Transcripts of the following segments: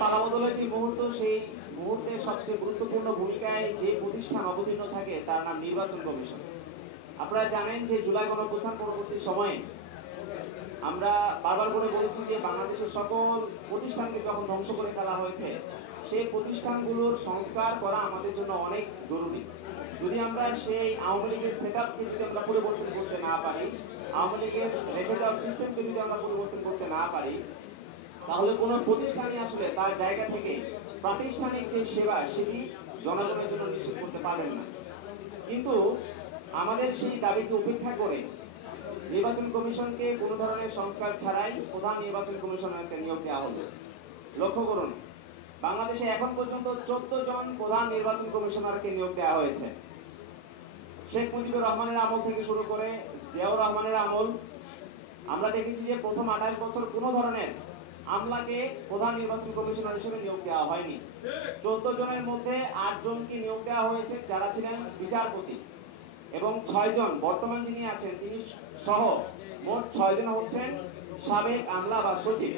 পালাবদলের যে মুহূর্ত, সেই মুহূর্তে সবচেয়ে গুরুত্বপূর্ণ ভূমিকায় যে প্রতিষ্ঠান অবতীর্ণ থাকে তার নাম নির্বাচন কমিশন। আপনারা জানেন যে জুলাই গণঅভ্যুত্থান পরবর্তী সময়ে আমরা বারবার করে বলেছি যে বাংলাদেশের সকল প্রতিষ্ঠানকে যখন ধ্বংস করে ফেলা হয়েছে, সেই প্রতিষ্ঠানগুলোর সংস্কার করা আমাদের জন্য অনেক জরুরি। যদি আমরা সেই আওয়ামী লীগের সেটআপকে যদি আমরা পরিবর্তন করতে না পারি, আওয়ামী লীগের রেখে যাওয়ার সিস্টেমকে যদি আমরা পরিবর্তন করতে না পারি, তাহলে কোনো প্রতিষ্ঠানই আসলে তার জায়গা থেকে প্রাতিষ্ঠানিক যে সেবা সেটি জনগণের জন্য নিশ্চিত করতে পারেন না। কিন্তু আমাদের সেই দাবিকে উপেক্ষা করে নির্বাচন কমিশনকে কোনো ধরনের সংস্কার ছাড়াই প্রধান নির্বাচন কমিশনারকে নিয়োগ দেওয়া হলো। লক্ষ্য করুন, বাংলাদেশে এখন পর্যন্ত 14 জন প্রধান নির্বাচন কমিশনারকে নিয়োগ দেওয়া হয়েছে। শেখ মুজিবুর রহমানের আমল থেকে শুরু করে জিয়াউর রহমানের আমল, আমরা দেখেছি যে প্রথম 28 বছর কোনো ধরনের আমলাকে প্রধান নির্বাচন কমিশনার হিসেবে নিয়োগ দেওয়া হয়নি। 14 জনের মধ্যে 8 জনকে নিয়োগ দেওয়া হয়েছে যারা ছিলেন বিচারপতি, এবং 6 জন বর্তমান যিনি আছেন তিনি সহ মোট 6 জন হচ্ছেন সাবেক আমলা বা সচিব।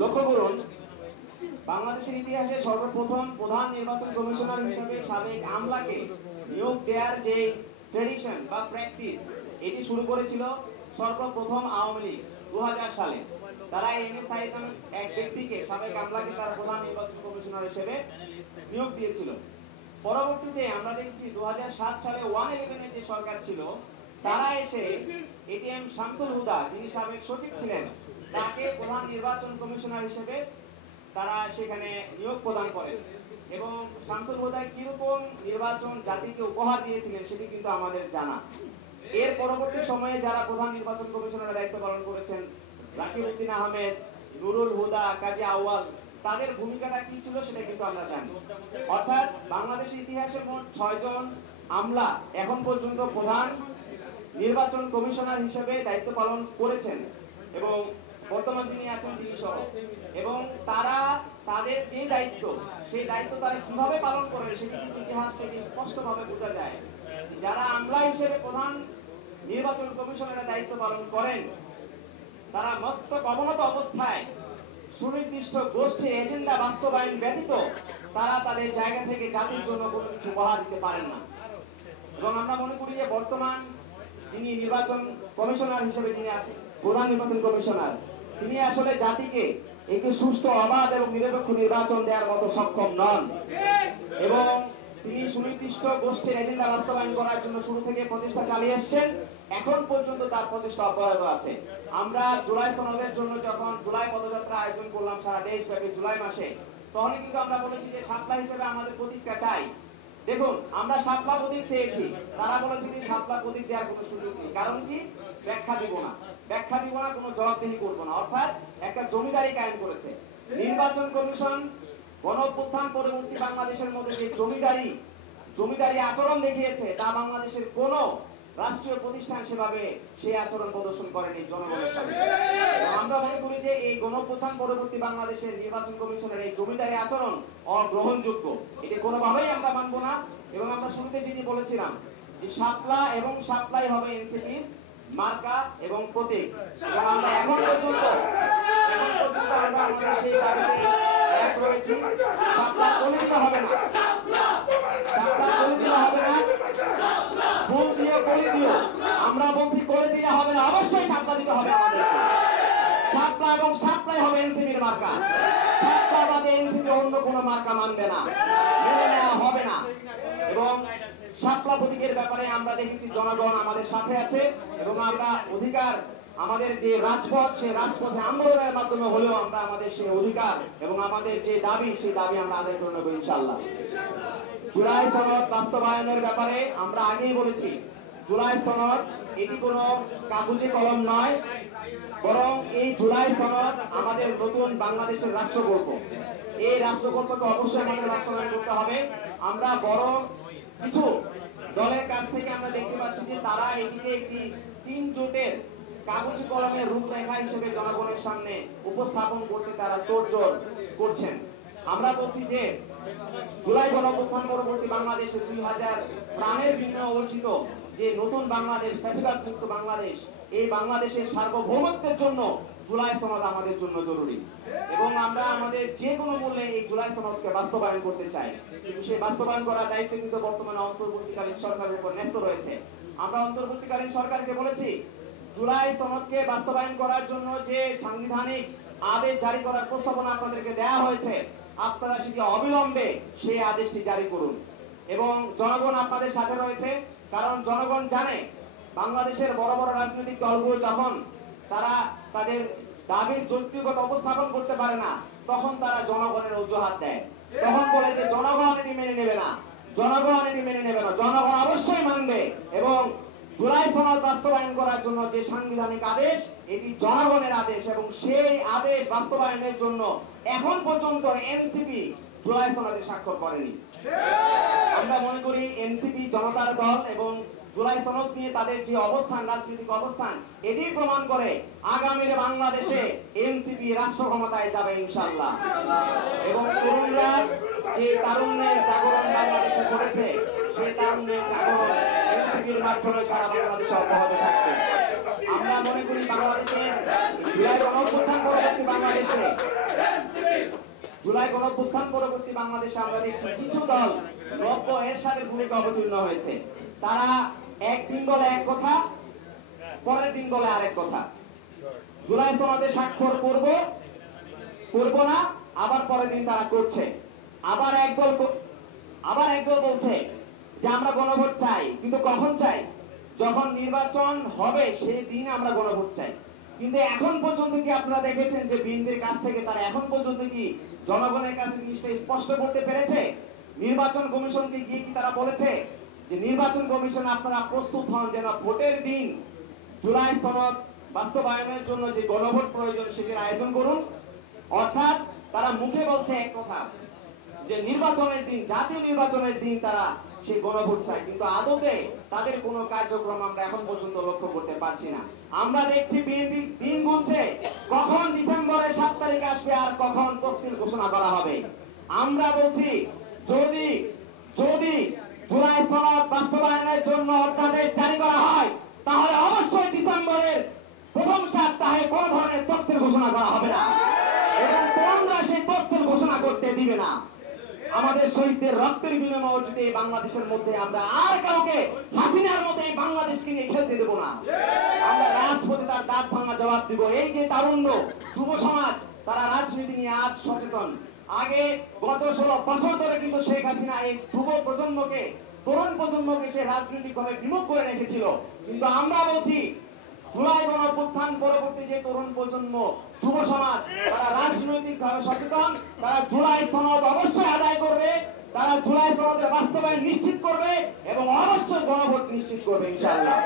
লক্ষ্য করুন, বাংলাদেশের ইতিহাসে সর্বপ্রথম প্রধান নির্বাচন কমিশনার হিসেবে সাবেক আমলাকে নিয়োগ দেওয়ার যে ট্রেডিশন বা প্র্যাকটিস, এটি শুরু করেছিল সর্বপ্রথম আওয়ামী লীগ 2000 সালে। তারা এমএ সাইদ নামে এক ব্যক্তিকে, সাবেক আমলাকে, তারা প্রধান নির্বাচন কমিশনার হিসেবে নিয়োগ দিয়েছিল। পরবর্তীতে আমরা দেখছি 2007 সালে 111 যে সরকার ছিল, তারা এসে এটিএম শামসুল হুদা, যিনি সাবেক সচিব ছিলেন, তাকে প্রধান নির্বাচন কমিশনার হিসেবে তারা সেখানে নিয়োগ প্রদান করেন। এবং শামসুল হুদা কিরকম নির্বাচন জাতিকে উপহার দিয়েছিলেন সেটি কিন্তু আমাদের জানা। এর পরবর্তী সময়ে যারা প্রধান নির্বাচন কমিশনারের দায়িত্ব পালন করেছেন, রাকিব উদ্দিন আহমেদ, নুরুল হুদা, কাজী আউয়াল, তাদের ভূমিকাটা কি ছিল সেটা কিন্তু আমরা জানি। অর্থাৎ বাংলাদেশের ইতিহাসে মোট 6 জন আমলা এখন পর্যন্ত প্রধান নির্বাচন কমিশনার হিসেবে দায়িত্ব পালন করেছেন, এবং বর্তমান যিনি আছেন তিনি সহ। এবং তারা তাদের যে দায়িত্ব, সেই দায়িত্ব তারা কিভাবে পালন করেন সেটি কিন্তু ইতিহাস থেকে স্পষ্টভাবে বোঝা যায়। যারা আমলা হিসেবে প্রধান নির্বাচন কমিশনারের দায়িত্ব পালন করেন, তারা মস্তক অবনত অবস্থায় সুনির্দিষ্ট গোষ্ঠীর এজেন্ডা বাস্তবায়ন ব্যতীত তারা তাদের জায়গা থেকে জাতির জন্য কোনো কিছু উপহার দিতে পারেন না। এবং আমরা মনে করি যে বর্তমান যিনি নির্বাচন কমিশনার হিসেবে যিনি আছেন, প্রধান নির্বাচন কমিশনার, তিনি আসলে জাতিকে একটি সুষ্ঠু, অবাধ এবং নিরপেক্ষ নির্বাচন দেওয়ার মতো সক্ষম নন, এবং তিনি সুনির্দিষ্ট গোষ্ঠীর এজেন্ডা বাস্তবায়ন করার জন্য শুরু থেকে প্রচেষ্টা চালিয়ে এসেছেন। এখন পর্যন্ত তার প্রচেষ্টা অব্যাহত আছে। আমরা জুলাই সনদের জন্য যখন জুলাই পদযাত্রা আয়োজন করলাম সারা দেশব্যাপী জুলাই মাসে, তখন কিন্তু আমরা বলেছি যে শাপলা হিসেবে আমাদের প্রতীকটা চাই। দেখুন, আমরা শাপলা প্রতীক চেয়েছি, তারা বলেছে যে শাপলা প্রতীক দেওয়ার কোনো সুযোগ নেই। কারণ কি? ব্যাখ্যা দিব না, কোনো জবাবদিহি করবো না। অর্থাৎ একটা জমিদারি কায়েম করেছে নির্বাচন কমিশন। গণঅভ্যুত্থান পরবর্তী বাংলাদেশের মধ্যে যে জমিদারি আচরণ দেখিয়েছে, তা বাংলাদেশের কোন রাষ্ট্রীয় প্রতিষ্ঠান সেভাবে সেই আচরণ প্রদর্শন করেনি জনগণের সামনে। আমরা মনে করি যে এই গণঅভ্যুত্থান পরবর্তী বাংলাদেশের নির্বাচন কমিশনের এই জমিদারি আচরণ অগ্রহণযোগ্য, এটি কোনোভাবেই আমরা মানব না। এবং আমরা শুরুতে যেটি বলেছিলাম যে শাপলা এবং শাপলাই হবে এনসিপির মার্কা এবং প্রতীক, এবং আমরা এখন পর্যন্ত আমরা আমাদের সেই দাবিতে এক রয়েছি। শাপলা কলিত হবে না, ফুল দিয়ে কলি দিও, আমরা বলছি কলি দিলে হবে না, অবশ্যই শাপলা দিতে হবে আমাদের। শাপলা এবং শাপলাই হবে এনসিপির মার্কা। শাপলা বাদে এনসিপি অন্য কোনো মার্কা মানবে না, মেনে নেওয়া হবে না। এবং শাপলা প্রতীকের ব্যাপারে আমরা দেখেছি জনগণ আমাদের সাথে আছে, এবং আমরা অধিকার, আমাদের যে রাজপথ, সেই রাজপথে আন্দোলনের মাধ্যমে হলেও আমরা আমাদের সেই অধিকার এবং আমাদের যে দাবি, সেই দাবি আমরা আদায় করে নেব ইনশাআল্লাহ। জুলাই সনদ বাস্তবায়নের ব্যাপারে আমরা আগেই বলেছি, জুলাই সনদ এটি কোনো কাগজে কলম নয়, বরং এই জুলাই সনদ আমাদের নতুন বাংলাদেশের রাষ্ট্রকল্প। এই রাষ্ট্রকল্পকে অবশ্যই আমাদের বাস্তবায়ন করতে হবে। আমরা বড় কিছু দলের কাছ থেকে আমরা দেখতে পাচ্ছি যে তারা এটিকে একটি 3 জোটের কাগজ কলমের রূপরেখা হিসেবে জনগণের সামনে উপস্থাপন করতে তারা তোড়জোড় করছেন। আমরা বলছি যে জুলাই গণঅভ্যুত্থান পরবর্তী বাংলাদেশে 2000 প্রাণের বিনিময়ে অর্জিত যে নতুন বাংলাদেশ, ফ্যাসিবাদ মুক্ত বাংলাদেশ, এই বাংলাদেশের সার্বভৌমত্বের জন্য জুলাই সনদ আমাদের জন্য জরুরি এবং আমরা আমাদের যে কোনো মূল্যে এই জুলাই সনদকে বাস্তবায়ন করতে চাই। কিন্তু সেই বাস্তবায়ন করার দায়িত্ব কিন্তু বর্তমানে অন্তর্বর্তীকালীন সরকারের উপর ন্যস্ত রয়েছে। আমরা অন্তর্বর্তীকালীন সরকারকে বলেছি জুলাই সনদকে বাস্তবায়ন করার জন্য যে সাংবিধানিক আদেশ জারি করার প্রস্তাবনা আপনাদেরকে দেওয়া হয়েছে, আপনারা সেটি অবিলম্বে সেই আদেশটি জারি করুন এবং জনগণ আপনাদের সাথে রয়েছে। কারণ জনগণ জানে বাংলাদেশের বড় বড় রাজনৈতিক দলগুলো যখন তারা তাদের দাবির যৌক্তিকত উপস্থাপন করতে পারে না, তখন তারা জনগণের অজুহাত দেয়, তখন বলে যে জনগণ এটি মেনে নেবে না, জনগণ এটি মেনে নেবে না। জনগণ অবশ্যই মানবে এবং জুলাই সনদ বাস্তবায়ন করার জন্য যে সাংবিধানিক আদেশ, এটি জনগণের আদেশ এবং সেই আদেশ বাস্তবায়নের জন্য এখন পর্যন্ত এনসিপি জুলাই সনদে স্বাক্ষর করেনি। আমরা মনে করি এনসিপি জনতার দল এবং জুলাই সনদ নিয়ে তাদের যে অবস্থান, রাজনৈতিক অবস্থান, এটি প্রমাণ করে আগামীর বাংলাদেশে এনসিপি রাষ্ট্র ক্ষমতায় যাবে ইনশাআল্লাহ। এবং তরুণরা যে তারুণ্যের জাগরণ বাংলাদেশে করেছে, সেই তারুণ্যের জাগরণ এনসিপির মাধ্যমে সারা বাংলাদেশে অব্যাহত থাকবে। আমরা মনে করি বাংলাদেশের জুলাই গণঅভ্যুত্থান পরবর্তী বাংলাদেশে আমরা দেখছি কিছু দল নব্য এরশাদের ভূমিকা অবতীর্ণ হয়েছে। তারা একদিন বলে এক কথা, পরের দিন বলে আরেক কথা। জুলাই সনদে স্বাক্ষর করব না, আবার পরের দিন তারা করছে। আবার একদল বলছে যে আমরা গণভোট চাই, কিন্তু কখন চাই? যখন নির্বাচন হবে সেই দিন আমরা গণভোট চাই। কিন্তু এখন পর্যন্ত কি আপনারা দেখেছেন যে বিএনপির কাছ থেকে তারা এখন পর্যন্ত কি জনগণের কাছে জিনিসটা স্পষ্ট করতে পেরেছে? নির্বাচন কমিশনকে গিয়ে কি তারা বলেছে যে নির্বাচন কমিশন আপনারা প্রস্তুত হন যেন ভোটের দিন জুলাই সনদ বাস্তবায়নের জন্য যে গণভোট প্রয়োজন সেটির আয়োজন করুন? অর্থাৎ তারা মুখে বলছে এক কথা যে নির্বাচনের দিন, জাতীয় নির্বাচনের দিন তারা সেই গণভোট চায়, কিন্তু আদতে তাদের কোনো কার্যক্রম আমরা এখন পর্যন্ত লক্ষ্য করতে পারছি না। আমরা দেখছি বিএনপি দিন গুনছে কখন ডিসেম্বরের 7 তারিখ আসবে আর কখন তফসিল ঘোষণা করা হবে। আমরা বলছি যদি জুলাই সনদ বাস্তবায়নের জন্য অধ্যাদেশ জারি করা হয়, তাহলে অবশ্যই ডিসেম্বরের প্রথম সপ্তাহে কোন ধরনের তফসিল ঘোষণা করা হবে না এবং তোমরা সেই তফসিল ঘোষণা করতে দিবে না। আমাদের শহীদদের রক্তের বিনিময়ে অর্জিত এই বাংলাদেশের মধ্যে আমরা আর কাউকে হাসিনার মতো এই বাংলাদেশকে নিয়ে খেলতে দেব না। আমরা রাজপথে তার দাঁত ভাঙা জবাব দিব। এই যে তারুণ্য যুব সমাজ, তারা রাজনীতি নিয়ে আজ সচেতন। আগে গত 16 বছর ধরে কিন্তু শেখ হাসিনা এই যুব প্রজন্মকে, তরুণ প্রজন্মকে সে রাজনৈতিক ভাবে বিমুখ করে রেখেছিল। কিন্তু আমরা বলছি জুলাই গণঅভ্যুত্থান পরবর্তী যে তরুণ প্রজন্ম, যুব সমাজ, তারা রাজনৈতিক ভাবে সচেতন। তারা জুলাই সনদ অবশ্যই আদায় করবে, তারা জুলাই সনদের বাস্তবায়ন নিশ্চিত করবে এবং অবশ্যই গণভোট নিশ্চিত করবে ইনশাআল্লাহ।